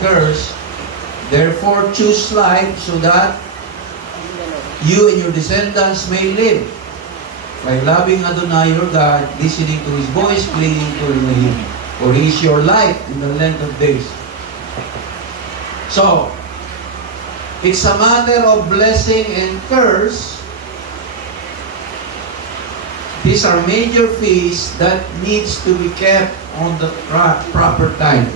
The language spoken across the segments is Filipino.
curse. Therefore, choose life so that you and your descendants may live by loving Adonai your God, listening to His voice, clinging to Him. For He is your life in the length of days. So, it's a matter of blessing and curse. These are major feasts that needs to be kept on the proper time.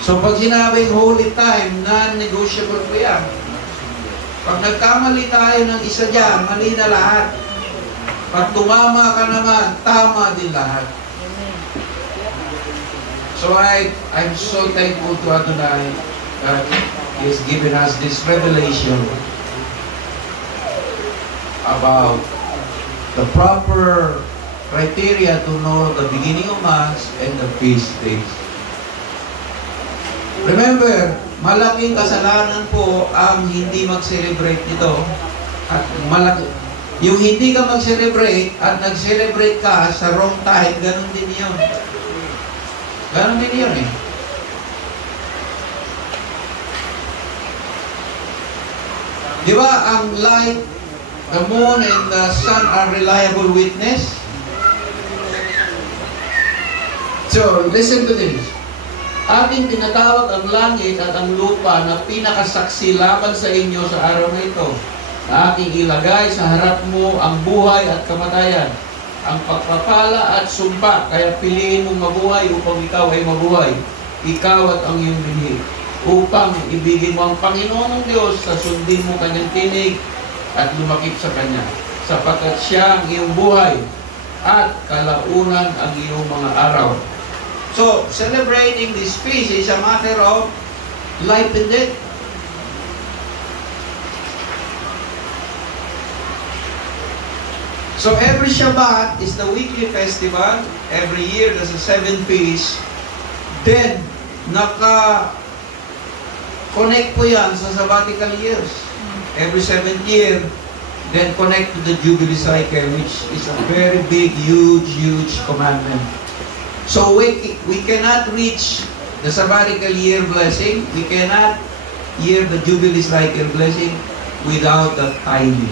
So pag sinabing holy time, non-negotiable po yan. Pag nagkamali tayo ng isa dyan, mali na lahat. Pag tumama ka naman, tama din lahat. So I'm so thankful to Adonai that He has given us this revelation about the proper criteria to know the beginning of Mass and the feast days. Remember, malaking kasalanan po ang hindi mag-celebrate nito. At yung hindi ka mag-celebrate at nag-celebrate ka sa wrong time, ganun din yun. Ganun din yun eh. Di ba ang light, the moon and the sun are reliable witness? So, listen to this. Ating tinatawag ang langit at ang lupa na pinakasaksi laban sa inyo sa araw na ito. Na aking ilagay sa harap mo ang buhay at kamatayan, ang pagpapala at sumpa. Kaya piliin mong mabuhay upang ikaw ay mabuhay, ikaw at ang iyong binhi. Upang ibigin mo ang Panginoon ng Diyos sa sundin mo kanyang tinig at lumakip sa Kanya. Sapagkat Siya ang iyong buhay at kalaunan ang iyong mga araw. So, celebrating this feast is a matter of life and death. So, every Shabbat is the weekly festival. Every year, there's a 7 feast. Then, naka-connect po yan sa sabbatical years. Every 7th year, then connect to the Jubilee cycle, which is a very big, huge commandment. So we cannot reach the sabbatical year blessing. We cannot hear the Jubilee cycle blessing without the timing.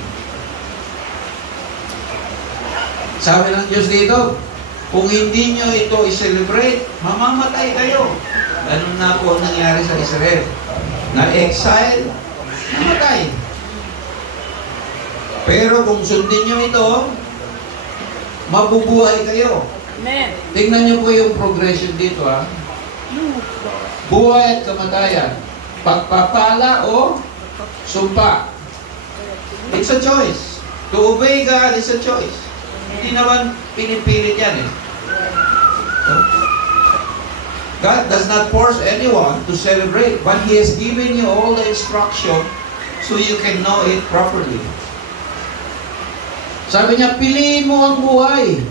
Sabi ng Diyos dito, kung hindi nyo ito i-celebrate, mamamatay kayo. Ganun na po nangyari sa Israel. Na-exile, namatay. Pero kung sundin nyo ito, mabubuhay kayo. Amen. Tingnan niyo po yung progression dito, ha. Buhay at kamatayan. Pagpapala o sumpa. It's a choice. To obey God is a choice. Hindi naman pinipilit yan eh. God does not force anyone to celebrate, but He has given you all the instruction so you can know it properly. Sabi niya, piliin mo ang buhay.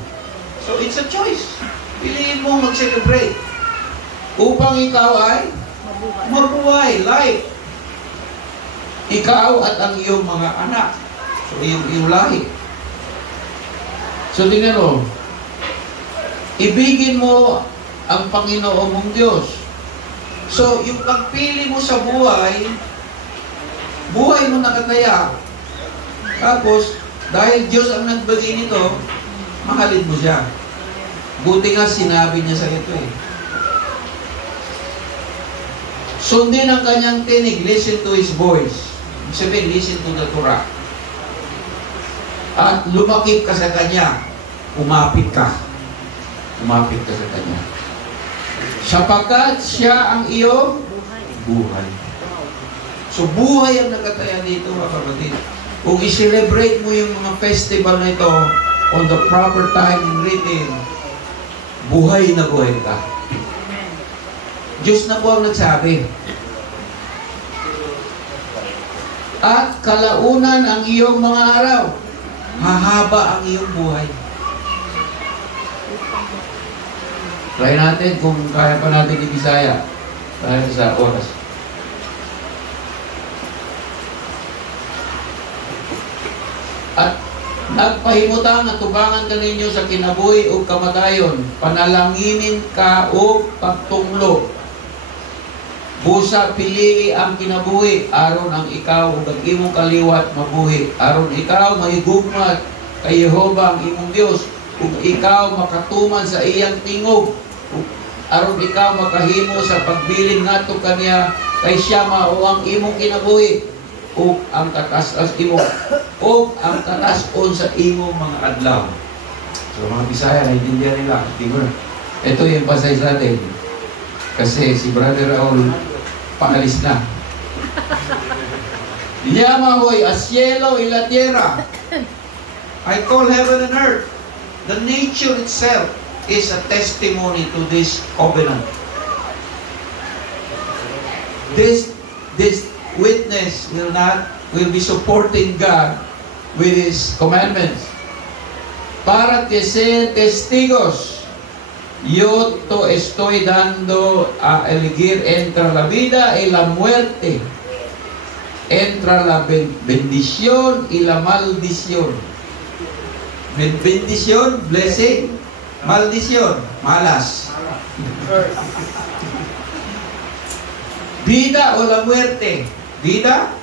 So, it's a choice. Piliin mo mag-celebrate. Upang ikaw ay mabuhay, life. Ikaw at ang iyong mga anak. So, iyong lahi. So, tingnan mo. Ibigin mo ang Panginoon mong Diyos. So, yung pagpili mo sa buhay, buhay mo nakataya. Tapos, dahil Diyos ang nagbigay nito, mahalin mo siya. Buti nga sinabi niya sa ito eh. Sundin ang kanyang tinig, listen to His voice. Ibig sabihin, listen to the Torah. At lumakip ka sa Kanya, umapit ka. Umapit ka sa Kanya. Sapagkat Siya ang iyong buhay. So buhay ang nakataya dito, mga kapatid. Kung i-celebrate mo yung mga festival na ito, on the proper time and rhythm, buhay na buhay ka. Diyos na po ang nagsabi. At kalaunan ang iyong mga araw, hahaba ang iyong buhay. Try natin kung kaya pa natin i-Bisaya dahil sa oras. At nagpahimutang at tubangan ka ninyo sa kinabuhi o kamatayon, panalanginin ka o pagtunglo. Busa pili ang kinabuhi, aron ang ikaw ug ang imong kaliwat mabuhi. Aron ikaw mahigugmat kay Jehova ang imong Dios, ug ikaw makatuman sa iyang tingog. Aron ikaw makahimo sa pagbilin ngadto kaniya, kay siya mao ang imong kinabuhi, ug ang katas-as imo, ug ang katason sa imong mga adlaw. So mga Bisaya, naintindihan nila. Ito yung pasay sa atin. Kasi si Brother Raul, paalis na. Llama hoy a cielo y la tierra. I call heaven and earth. The nature itself is a testimony to this covenant. This witness will be supporting God with His commandments. Para que sean testigos, yo te estoy dando a elegir entre la vida y la muerte, entre la bendición y la maldición. Bendición, blessing, maldición, malas. Vida o la muerte, vida,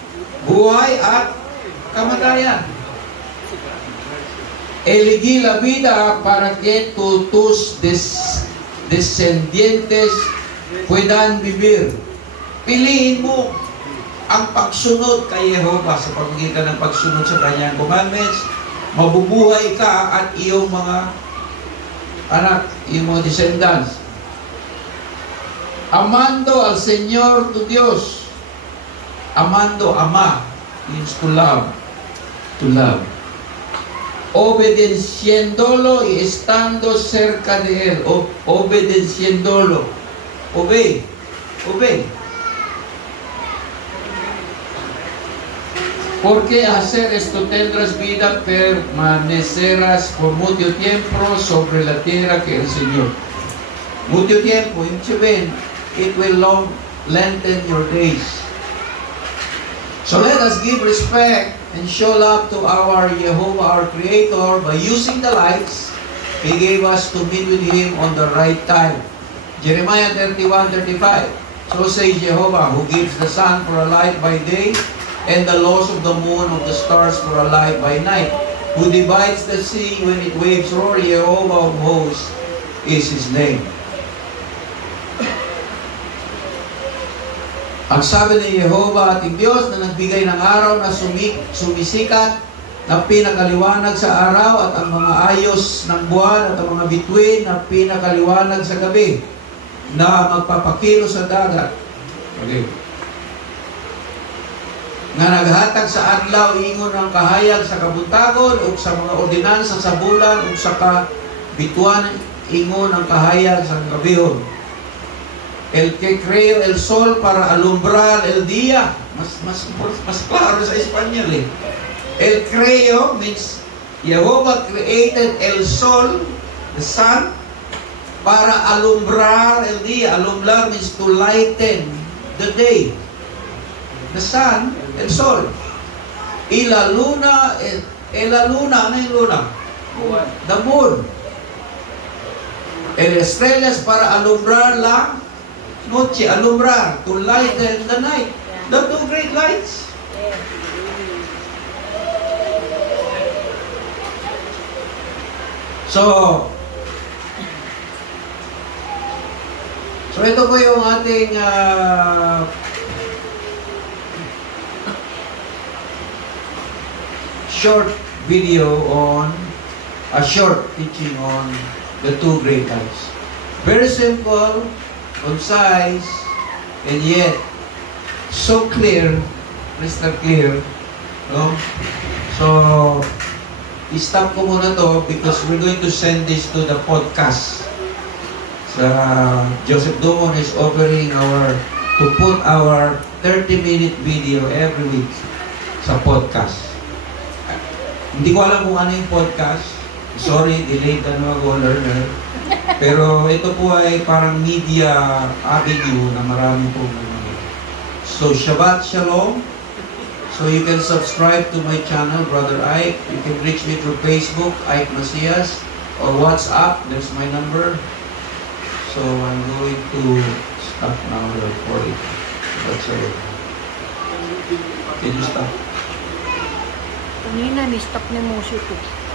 buhay at kamatayan. Elegí la vida para que tus descendientes puedan vivir. Piliin mo ang pagsunod kay Jehova sa pamamagitan ng pagsunod sa kanyang commandments. Mabubuhay ka at iyong mga anak, iyong mga descendants. Amando al Señor tu Dios. Amando, ama, means to love. To love. Obedeciéndolo y estando cerca de Él. Obedeciéndolo. Obey. Obey. Porque hacer esto tendrás vida, permanecerás por mucho tiempo sobre la tierra que el Señor. Mucho tiempo, it will lengthen your days. So let us give respect and show love to our Jehovah, our Creator, by using the lights He gave us to meet with Him on the right time. Jeremiah 31:35. So says Jehovah, who gives the sun for a light by day, and the laws of the moon of the stars for a light by night, who divides the sea when it waves roar, Jehovah of hosts is His name. Ang sabi ni Jehovah ating Diyos na nagbigay ng araw na sumisikat na pinakaliwanag sa araw, at ang mga ayos ng buwan at ang mga bituin na pinakaliwanag sa gabi, na magpapakilo sa dagat. Okay. Nga naghatag sa adlaw ingon ng kahayag sa kabuntagon, ug sa mga ordinansa sa bulan, ug sa kabituan ingon ng kahayag sa gabihon. El que creó el sol para alumbrar el día. Mas klaro sa Espanyol eh. El creó means Jehovah created el sol, the sun, para alumbrar el día. Alumbrar means to lighten the day. The sun, el sol. Y la luna, ano yung luna? The moon. El estrellas para alumbrar la noche, alumbrar, to lighten the night. The two great lights. So ito po yung ating short video on a short teaching on the two great lights. Very simple, concise, and yet so clear, crystal clear. No? So, i-stop ko muna to because we're going to send this to the podcast. Joseph Dumon is offering to put our 30-minute video every week sa podcast. Hindi ko alam kung ano yung podcast. Sorry, delayed ako, learner. Pero ito po ay parang media avenue na marami po. So, Shabbat Shalom. So, you can subscribe to my channel, Brother Ike. You can reach me through Facebook, Ike Macias, or WhatsApp. There's my number. So, I'm going to stop now for it. That's it. Can you stop? Kanina, ni-stop ni Musyo to.